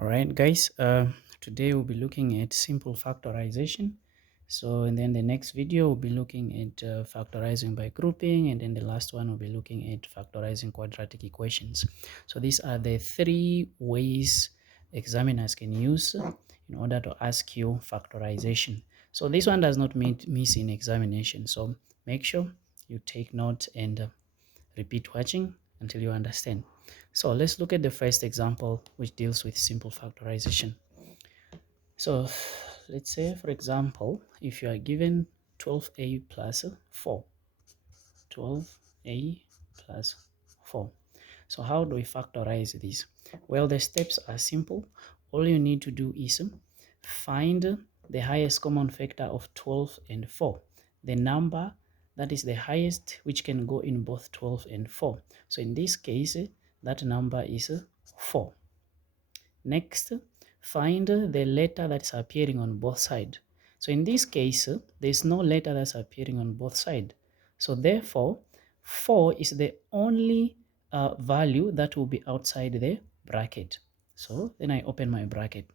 All right, guys, today we'll be looking at simple factorization. So, and then the next video we'll be looking at factorizing by grouping, and then the last one we'll be looking at factorizing quadratic equations. So these are the three ways examiners can use in order to ask you factorization. So this one does not miss in examination. So make sure you take note and repeat watching until you understand. So let's look at the first example, which deals with simple factorization. So let's say, for example, if you are given 12a plus 4, 12a plus 4. So how do we factorize this? Well, the steps are simple. All you need to do is find the highest common factor of 12 and 4. The number that is the highest which can go in both 12 and 4. So in this case, that number is 4. Next, find the letter that's appearing on both sides. So in this case, there's no letter that's appearing on both sides. So therefore, 4 is the only value that will be outside the bracket. So then I open my bracket.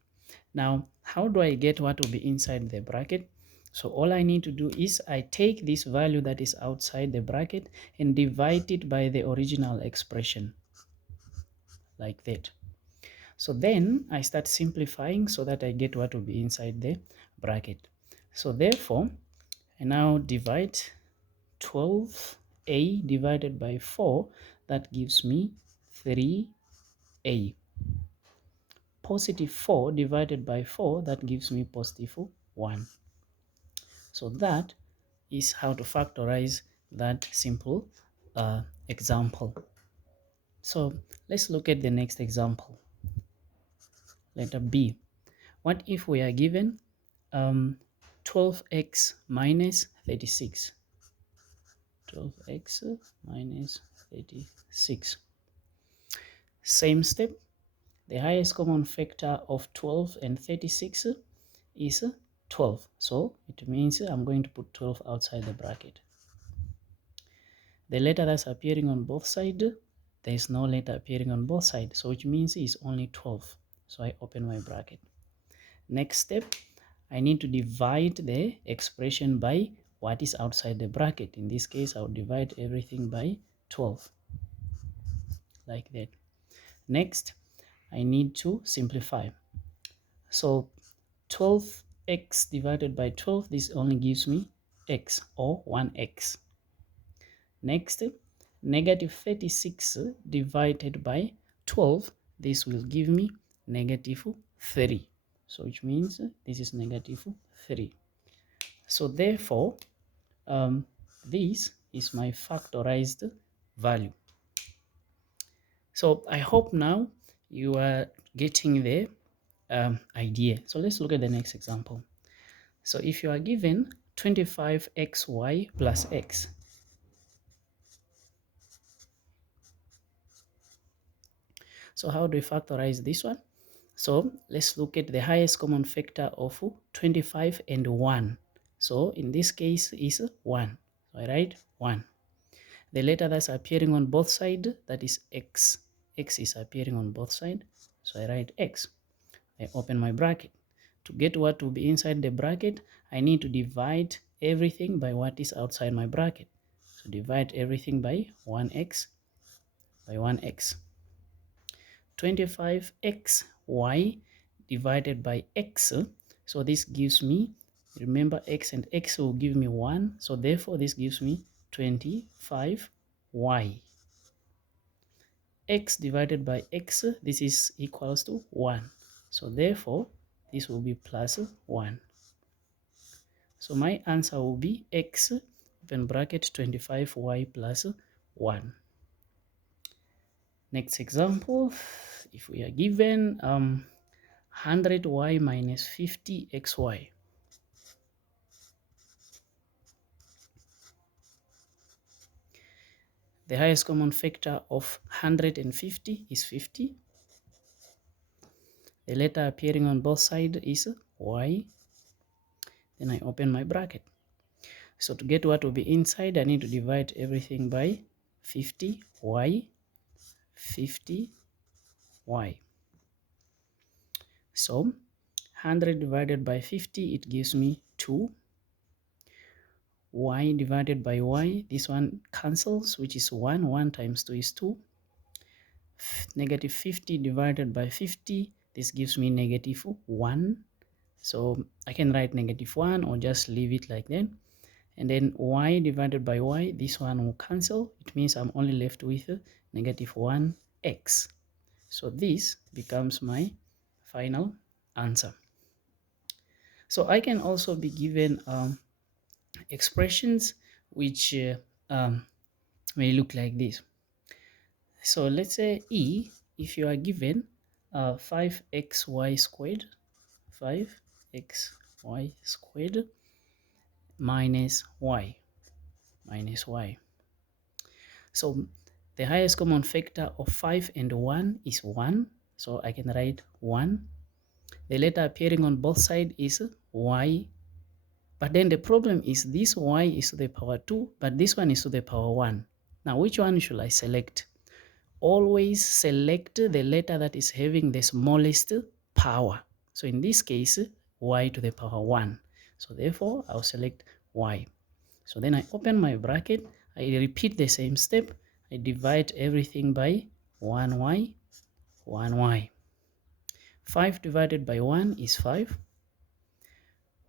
Now, how do I get what will be inside the bracket? So all I need to do is I take this value that is outside the bracket and divide it by the original expression, like that. So then I start simplifying so that I get what will be inside the bracket. So therefore, I now divide 12a divided by 4, that gives me 3a. Positive 4 divided by 4, that gives me positive 1. So that is how to factorize that simple example. So let's look at the next example. Letter B. What if we are given 12x minus 36? 12x minus 36. Same step. The highest common factor of 12 and 36 is 12. So it means I'm going to put 12 outside the bracket. The letter that's appearing on both sides, there is no letter appearing on both sides, so which means it's only 12. So I open my bracket. Next step, I need to divide the expression by what is outside the bracket. In this case, I'll divide everything by 12, like that. Next, I need to simplify. So 12x divided by 12, this only gives me x, or 1x. Next, negative 36 divided by 12, this will give me negative 3. So which means this is negative 3. So therefore, this is my factorized value. So I hope now you are getting the idea. So let's look at the next example. So if you are given 25xy plus x, so how do we factorize this one? So let's look at the highest common factor of 25 and 1. So in this case is 1. So I write 1. The letter that's appearing on both sides, that is x. X is appearing on both sides, so I write x. I open my bracket. To get what will be inside the bracket, I need to divide everything by what is outside my bracket. So divide everything by 1x by 1x. 25xy divided by x. So this gives me, remember x and x will give me 1. So therefore this gives me 25y. X divided by x, this is equals to 1. So therefore this will be plus 1. So my answer will be x, open bracket, 25y plus 1. Next example, if we are given 100y minus 50xy. The highest common factor of 150 is 50. The letter appearing on both sides is y. Then I open my bracket. So to get what will be inside, I need to divide everything by 50y, 50y. So 100 divided by 50, it gives me 2. Y divided by y, this one cancels, which is 1. 1 times 2 is 2. Negative 50 divided by 50, this gives me negative 1. So I can write negative 1 or just leave it like that. And then y divided by y, this one will cancel. It means I'm only left with negative 1x. So this becomes my final answer. So I can also be given expressions which may look like this. So let's say E, if you are given 5xy squared, 5xy squared minus y. So the highest common factor of 5 and 1 is 1. So I can write 1. The letter appearing on both sides is y. But then the problem is this y is to the power 2, but this one is to the power 1. Now which one should I select? Always select the letter that is having the smallest power. So in this case, y to the power 1. So therefore, I'll select y. So then I open my bracket, I repeat the same step, I divide everything by 1y, 1y. 5 divided by 1 is 5.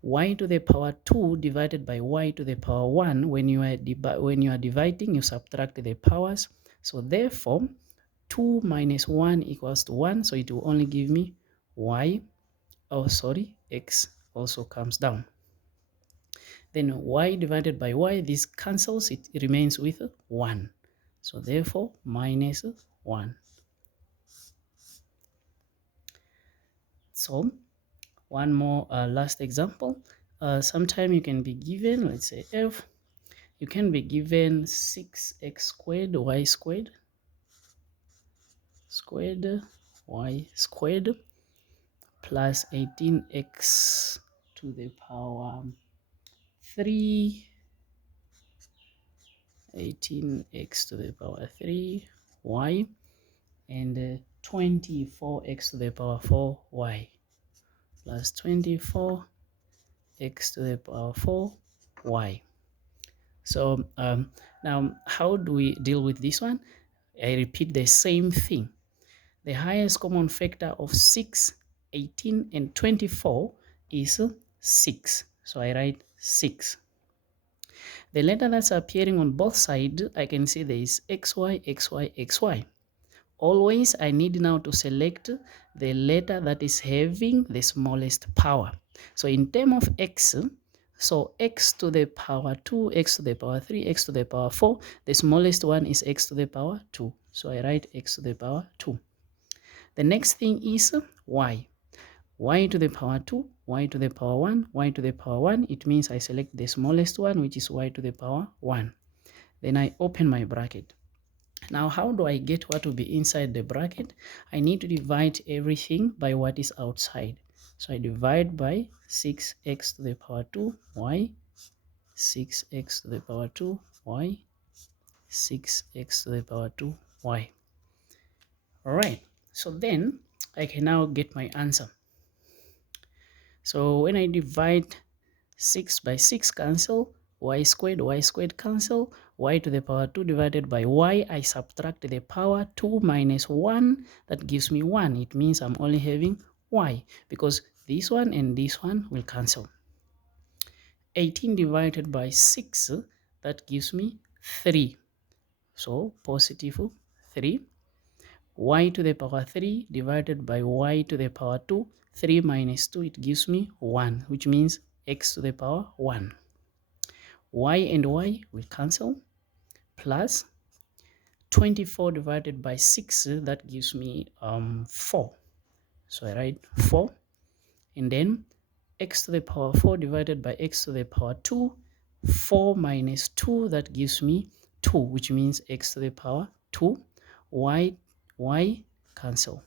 Y to the power 2 divided by y to the power 1, when you are dividing, you subtract the powers. So therefore, 2 minus 1 equals to 1, so it will only give me x also comes down. Then y divided by y, this cancels, it remains with 1. So therefore, minus 1. So one more last example. Sometime you can be given, let's say f, you can be given 6x squared y squared y squared plus 18x to the power 3, 18x to the power 3 y, and 24x to the power 4 y, plus 24x to the power 4 y. So now how do we deal with this one? I repeat the same thing. The highest common factor of 6, 18, and 24 is 6. So I write 6. The letter that's appearing on both sides, I can see there is xy, xy, xy. Always I need now to select the letter that is having the smallest power. So in terms of x, so x to the power 2, x to the power 3, x to the power 4, the smallest one is x to the power 2. So I write x to the power 2. The next thing is y. Y to the power 2, y to the power 1, y to the power 1. It means I select the smallest one, which is y to the power 1. Then I open my bracket. Now, how do I get what will be inside the bracket? I need to divide everything by what is outside. So I divide by 6x to the power 2, y, 6x to the power 2, y, 6x to the power 2, y. All right, so then I can now get my answer. So when I divide 6 by 6 cancel, y squared cancel, y to the power 2 divided by y, I subtract the power 2 minus 1, that gives me 1. It means I'm only having y, because this one and this one will cancel. 18 divided by 6, that gives me 3. So positive 3. Y to the power 3 divided by y to the power 2, 3 minus 2, it gives me 1, which means x to the power 1. Y and y will cancel, plus 24 divided by 6, that gives me 4. So I write 4, and then x to the power 4 divided by x to the power 2, 4 minus 2, that gives me 2, which means x to the power 2. Y cancel.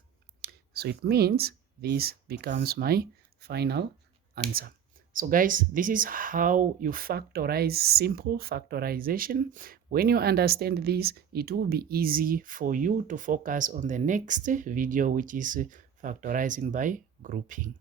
So it means this becomes my final answer. So guys, this is how you factorize, simple factorization. When you understand this, it will be easy for you to focus on the next video, which is factorizing by grouping.